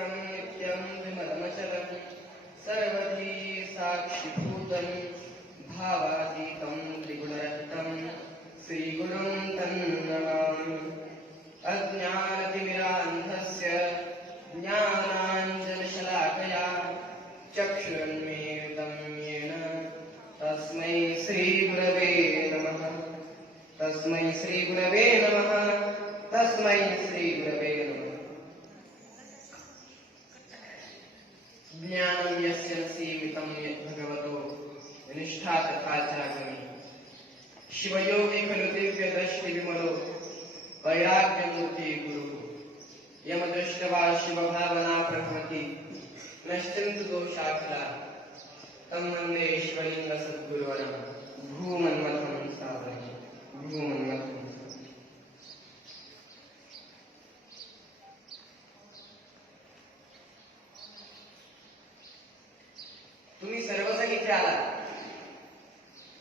विवेकं नित्यं विमलमचलं सर्वधी साक्षिभूतं भावातीतं त्रिगुणरहितं श्रीगुरुं तन्नमामि अज्ञान ज्ञानं यस्य सीमितं यद्भगवतो निष्ठा तथा जागमि शिवयोगी खलु दिव्यदृष्टिविमलो वैराग्यमूर्ति गुरुः। यमदृष्ट्वा शिवभावना प्रभवति नश्चिन्तु दोषाखिला। तं वन्दे शिवलिङ्गसद्गुरुवरं भूमन्मथं स्थापयति भूमन्मथम् तुम्ही सर्वजण इथे आलात.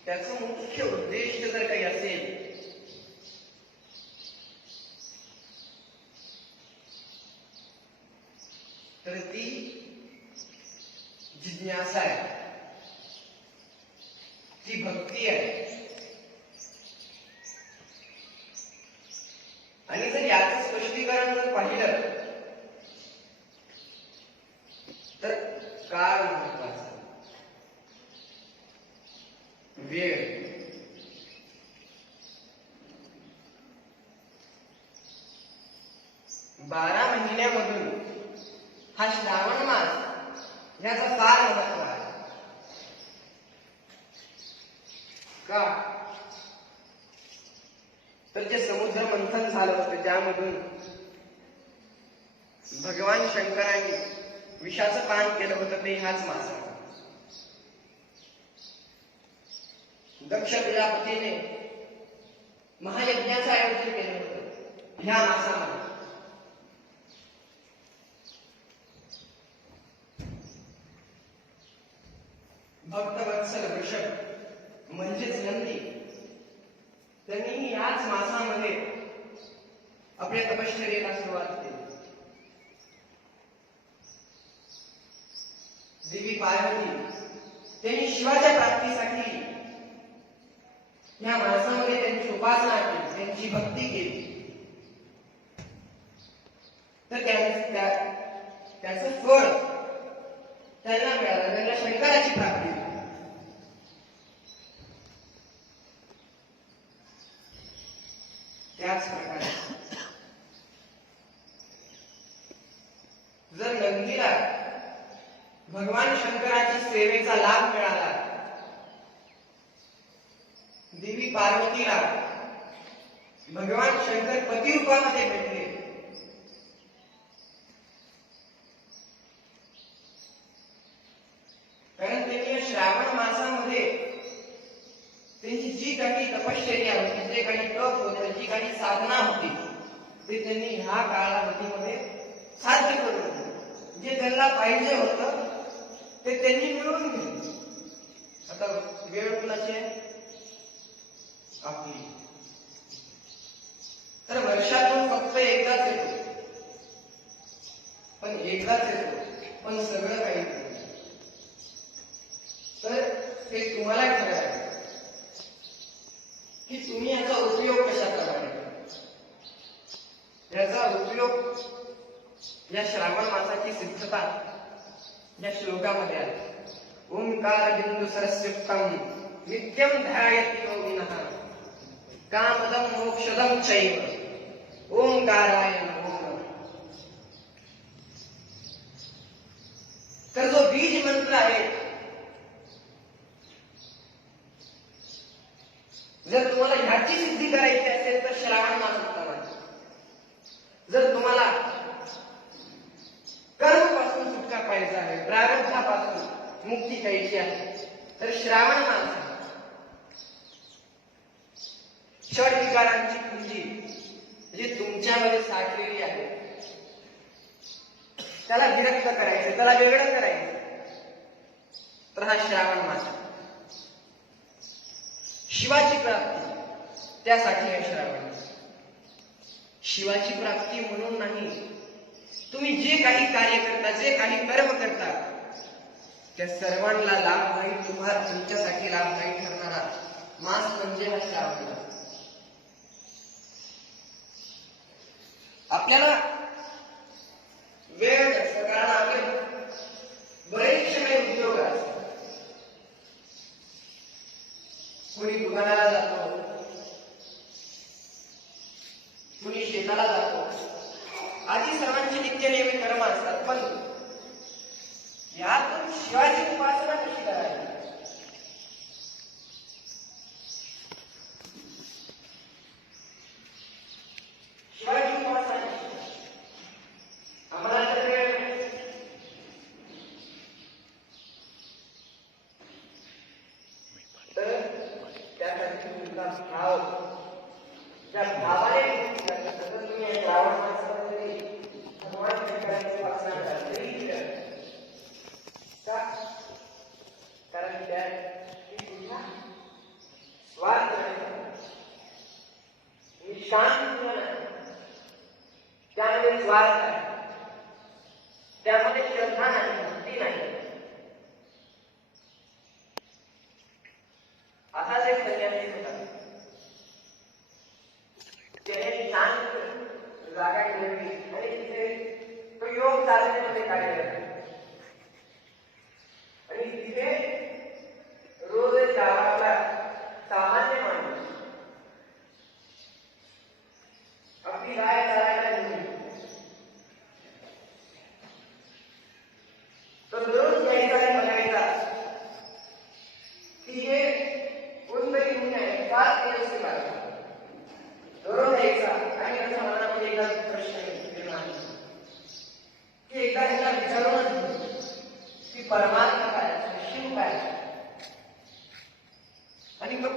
त्याचं मुख्य उद्दिष्ट जर काही असेल तर ती जिज्ञासा आहे. ती भक्ती आहे. आणि जर याचं स्पष्टीकरण जर पाहिलं तर काळ महत्वाचं वेळ बारा महिन्यामधून हा श्रावण मास याचा फार महत्त्व आहे. का? तर जे समुद्र मंथन झालं होतं ज्यामधून भगवान शंकरांनी विषाचं पान केलं होतं ते ह्याच मासात दक्ष प्रजापतीने महायज्ञाचं आयोजन केलं होतं. ह्या मासामध्ये भक्तवत्सल वृषभ म्हणजेच नंदी त्यांनी याच मासामध्ये आपल्या तपश्चर्येला सुरुवात केली. देवी पार्वती त्यांनी शिवाच्या प्राप्तीसाठी या माणसामध्ये त्यांची उपासना केली त्यांची भक्ती केली. तर त्याच फळ त्यांना मिळालं. त्यांना शंकराची प्राप्ती त्याच प्रकारे जर नंदीला भगवान शंकराची सेवेचा लाभ मिळाला देवी पार्वतीला भगवान शंकर पती रूपामध्ये भेटले. कारण त्यांनी श्रावण मासामध्ये त्यांची जी काही तपश्चर्या होती जे काही तप होतं जी काही साधना होती ते त्यांनी ह्या कालावधीमध्ये साध्य करून जे त्यांना पाहिजे होतं ते त्यांनी मिळवून घेतलं आता वेळ कुणाची आहे? आपली. तर वर्षातून फक्त एकदाच येतो. पण एकदाच येतो. पण सगळं काही तर हे तुम्हाला ठरवायचं की तुम्ही याचा उपयोग कशा प्रकारे याचा उपयोग या श्रावण मासाची सिद्धता या श्लोकामध्ये आहे. ओंकार बिंदू सरस्युक्तम नित्यम ध्यायती योगिनः. कामदम मोक्षदम चैव. ओंकाराय तर जो बीज मंत्र आहे जर तुम्हाला ह्याची सिद्धी करायची असेल तर श्रावण मास उत्तम आहे जर तुम्हाला कर्मपासून सुटका पाहिजे आहे प्रारंभापासून मुक्ती घ्यायची आहे तर श्रावण मास साठलेली आहे. त्याला विरक्त करायचं त्याला वेगळं करायचं. तर हा श्रावण मास शिवाची प्राप्ती त्यासाठी हा श्रावण. शिवाची प्राप्ती म्हणून नाही. तुम्ही जे काही कार्य करता जे काही कर्म करता त्या सर्वांना लाभ नाही तुम्हाला तुमच्यासाठी लाभदायी ठरणारा. मास म्हणजे हा श्रावण. आपल्याला clara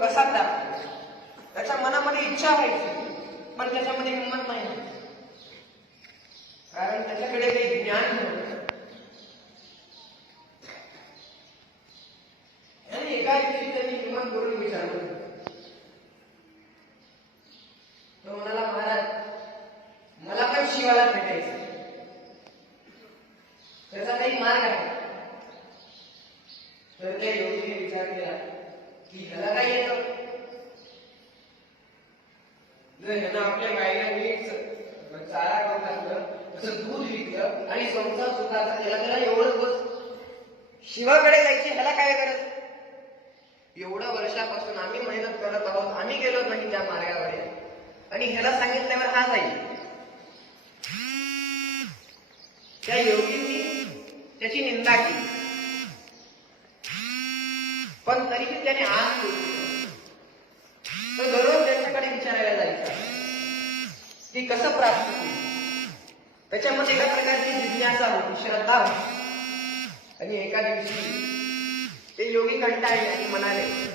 कसा त्याच्या मनामध्ये इच्छा आहे. पण त्याच्यामध्ये हिंमत नाही. कारण त्याच्याकडे काही ज्ञान नव्हतं. एका दिवशी त्यांनी हिंमत करून विचारलं. संसार सुखाचा त्याला त्याला एवढंच बस. शिवाकडे जायची ह्याला काय करत एवढ्या वर्षापासून आम्ही मेहनत करत आहोत. आम्ही गेलो नाही त्या मार्गावर आणि ह्याला सांगितल्यावर हा जाईल. त्या योगींनी त्याची निंदा केली. पण तरीही त्याने आज तो दररोज त्यांच्याकडे विचारायला जायचा. की कसं प्राप्त त्याच्यामध्ये एका प्रकारची जिज्ञासा होती श्रद्धा होती. आणि एका दिवशी ते योगी कंटाळले आणि म्हणाले